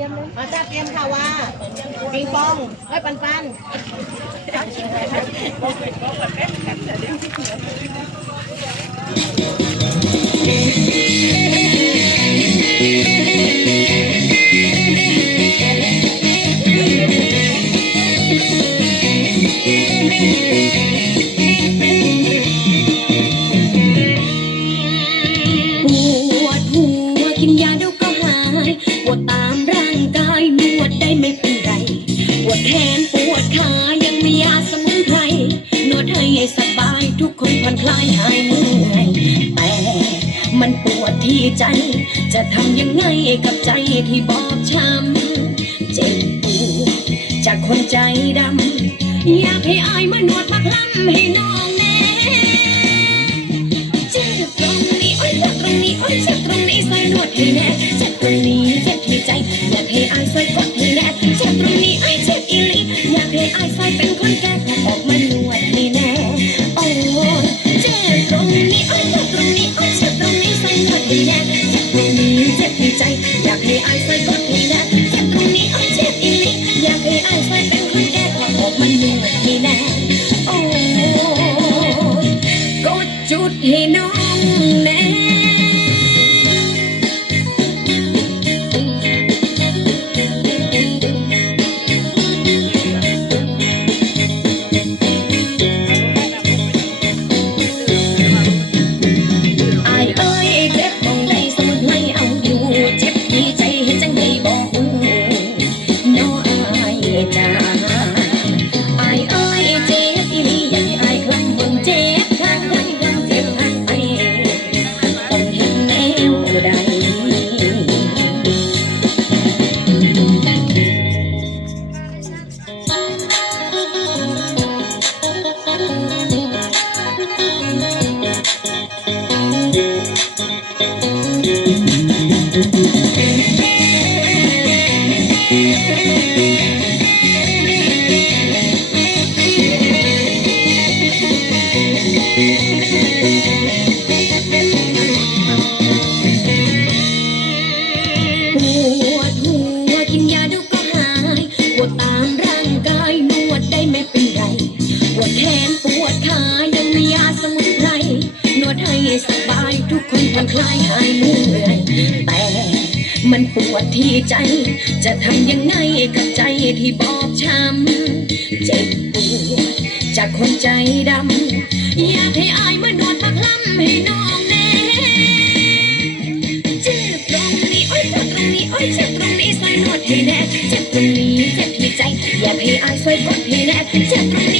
รียมเลยมาจ้าเตรียมค่ะว่าปิงปองเอ้ยปันปันปวดหัวกินยาเดี๋ยวก็หายปวดตาม วดแขนปวดขายังมียาสมุนไพรนวดให้สบายทุกคนผ่อนคลายหายเมื่อยแต่มันปวดที่ใจ จะทำยังไงกับใจที่บอบช้ำเจ็บปวดจากคนใจดำอยากให้อายมานวดมาคล้ำให้น้อง อยากให้อายใส่กดให้แน่เจ็บตรงนี้เอาเจ็บอีหลีอยากให้อายใส่เป็นคนแก่ออกมันวดให้แน่โอ้ยกดจุดให้น้อง ทุกคลายหายเมื่อยแต่มันปวดที่ใจ จะทำยังไงกับใจที่บอบช้ำเจ็บปวดจากคนใจดำอยากให้อายมานวดมาคล้ำให้น้องแน่เจ็บตรงนี้โอ้ยปวดตรงนี้โอ้ยเจ็บตรงนี้ใส่นวดให้แน่เจ็บตรงนี้เจ็บที่ใจ อยากให้อายช่วยกดให้แน่เจ็บตรงนี้